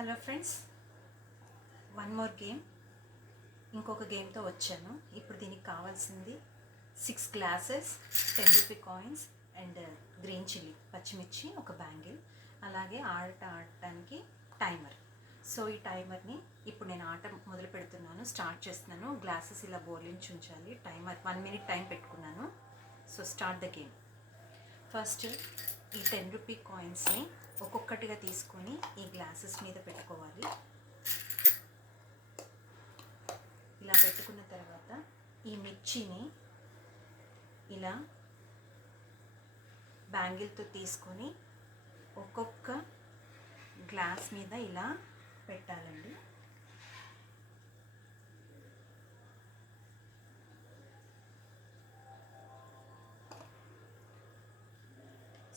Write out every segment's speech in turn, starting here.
Hello friends, one more game, ఇంకొక గేమ్తో వచ్చాను. ఇప్పుడు దీనికి కావాల్సింది 6 glasses, 10 rupee coins and green chilli పచ్చిమిర్చి, ఒక బ్యాంగిల్, అలాగే ఆడటానికి టైమర్. సో ఈ టైమర్ని ఇప్పుడు నేను ఆట మొదలు పెడుతున్నాను, స్టార్ట్ చేస్తున్నాను. గ్లాసెస్ ఇలా బోర్లించి ఉంచాలి. టైమర్ 1 మినిట్ టైం పెట్టుకున్నాను. So start the game. First ఈ 10 రూపీ కాయిన్స్ని ఒక్కొక్కటిగా తీసుకొని ఈ గ్లాసెస్ మీద పెట్టుకోవాలి. ఇలా పెట్టుకున్న తర్వాత ఈ మిర్చిని ఇలా బ్యాంగిల్తో తీసుకొని ఒక్కొక్క గ్లాస్ మీద ఇలా పెట్టాలండి.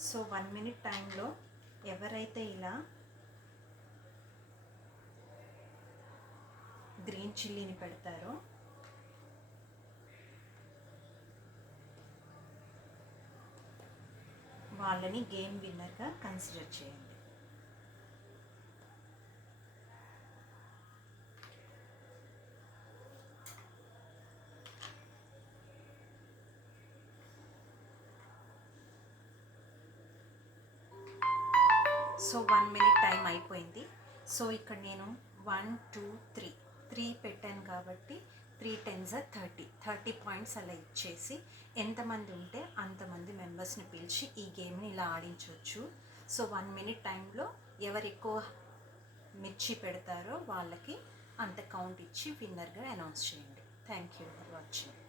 సో 1 మినిట్ టైంలో ఎవరైతే ఇలా గ్రీన్ చిల్లీని పెడతారో వాళ్ళని గేమ్ విన్నర్గా కన్సిడర్ చేయండి. సో 1 మినిట్ టైం అయిపోయింది. సో ఇక్కడ నేను 1 2 3 పెట్టాను కాబట్టి 3 10s 30 పాయింట్స్ అలా ఇచ్చేసి ఎంతమంది ఉంటే అంతమంది మెంబర్స్ని పిలిచి ఈ గేమ్ని ఇలా ఆడించవచ్చు. సో 1 మినిట్ టైంలో ఎవరు ఎక్కువ మిర్చి పెడతారో వాళ్ళకి అంత కౌంట్ ఇచ్చి విన్నర్గా అనౌన్స్ చేయండి. Thank you for watching.